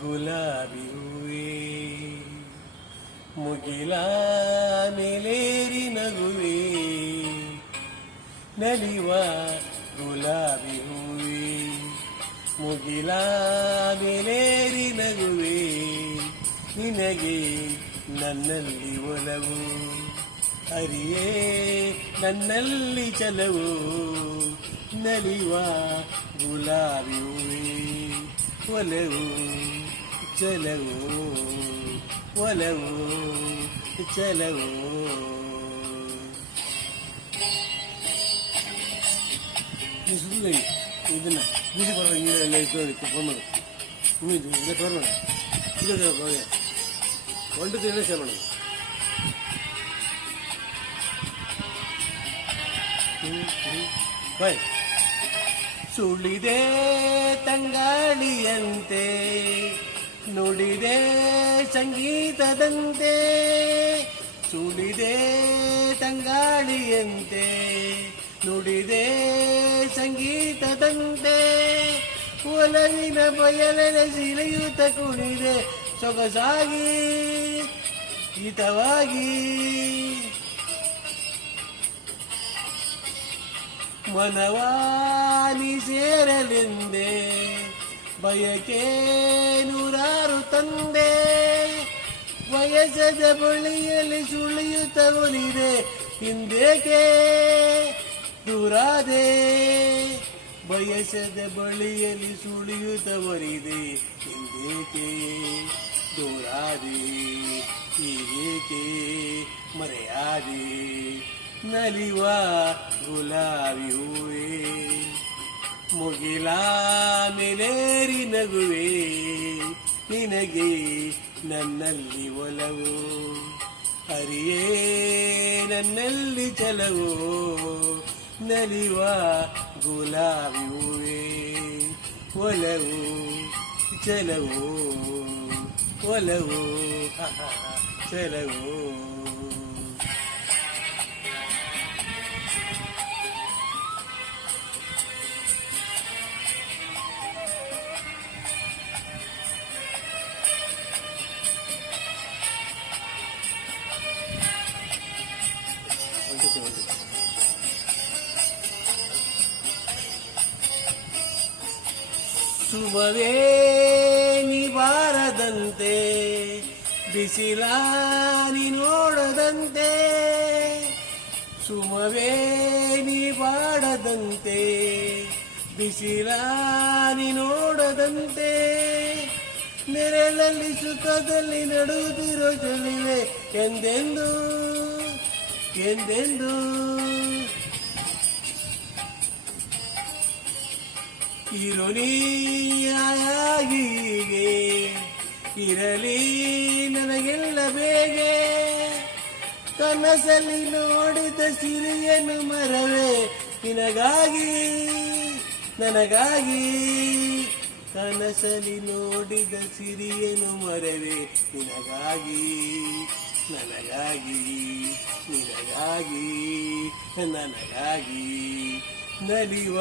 ಗುಲಾಬಿ ಹೂವೇ ಮುಗಿಲ ಮೇಲೇರಿ ನಗುವೆ ನಲಿವ ಗುಲಾಬಿ ಹೂವೇ ಮುಗಿಲ ಮೇಲೇರಿ ನಗುವೆ ನಿನಗೆ ನನ್ನಲ್ಲಿ ಒಲವು ಅರಿಯೇ ನನ್ನಲ್ಲಿ ಚಲವು ನಲಿವ ಗುಲಾಬಿ ಹೂವೇ ಒಲವು ಚಲವು ಒಲವು ಚಲವು ಸುಮ್ಮನೆ ಇದನ್ನ ಬೀಜ ಬರೋಲ್ಲ ಇಟ್ಟು ಬಂದು ಇದು ಬರೋಣ ಇದು ಒಂದು ತಿಂಗಳು ಸೇರ್ ಮಾಡೋದು ಬಾಯ್ ಸುಳಿದೆ ತಂಗಾಳಿಯಂತೆ ನುಡಿದೆ ಸಂಗೀತದಂತೆ ಸುಳಿದೆ ತಂಗಾಳಿಯಂತೆ ನುಡಿದೆ ಸಂಗೀತದಂತೆ ಒಲವಿನ ಬಯಲನೆ ಸಿಲೆಯುತ್ತ ಕುಣಿದೆ ಸೊಗಸಾಗಿ ಹಿತವಾಗಿ ಮನವಾನಿ ಸೇರಲೆಂದೆ ಬಯಕೆ ನೂರಾರು ತಂದೆ ವಯಸ್ಸದ ಬಳಿಯಲ್ಲಿ ಸುಳಿಯುತ್ತ ಒಲಿದೆ ಹಿಂದೇಕೆ ದೂರಾದೆ ಬಯಸದ ಬಳಿಯಲ್ಲಿ ಸುಳಿಯುತ್ತ ಒಲಿದೆ ಹಿಂದೇಕೆ ದೂರಾದೆ ಹೀಗೇಕೆ ಮರೆಯಾದೆ ನಲಿವ ಗುಲಾಬಿ ಹೂವೇ ಮುಗಿಲ ಮೇಲೇರಿ ನಗುವೆ ನಿನಗೆ ನನ್ನಲ್ಲಿ ಒಲವು ಅರಿಯೇ ನನ್ನಲ್ಲಿ ಚಲವು ನಲಿವ ಗುಲಾಬಿ ಹೂವೇ ಒಲವು ಚಲವು ಒಲವು ಚಲವು ಶುಭವೇ ನೀ ಬಾರದಂತೆ ಬಿಸಿಲ ನೀ ನೋಡದಂತೆ ಸುಮವೇ ನೀ ಬಾಡದಂತೆ ಬಿಸಿಲ ನೀ ನೋಡದಂತೆ ನೆರಳಲ್ಲಿ ಸುಖದಲ್ಲಿ ನಡುತ್ತಿರೋ ಚಳಿವೆ ಎಂದೆಂದು ಎಂದೆಂದು ಇರುನೀಯಾಗಿಗೆ ಇರಲಿ ನನಗೆಲ್ಲ ಬೇಗೆ ಕನಸಲ್ಲಿ ನೋಡಿದ ಸಿರಿಯನ್ನು ಮರವೇ ನಿನಗಾಗಿ ನನಗಾಗಿ ಕನಸಲ್ಲಿ ನೋಡಿದ ಸಿರಿಯನ್ನು ಮರವೇ ನಿನಗಾಗಿ ನನಗಾಗಿ ನಿನಗಾಗಿ ನನಗಾಗಿ ನಲಿವ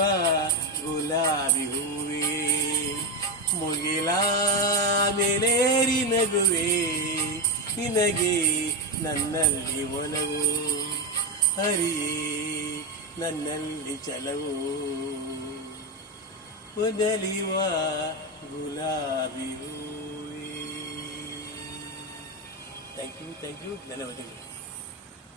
ಗುಲಾಬಿ ಹೂವೇ ಮುಗಿಲ ಮೇಲೇರಿ ನಗುವೆ ನಿನಗೆ ನನ್ನಲ್ಲಿ ಒಲವು ಹರಿಯೇ ನನ್ನಲ್ಲಿ ಚಲವು ನಲಿವ ಗುಲಾಬಿ ಹೂವೇ ಥ್ಯಾಂಕ್ ಯು ಧನ್ಯವಾದಗಳು.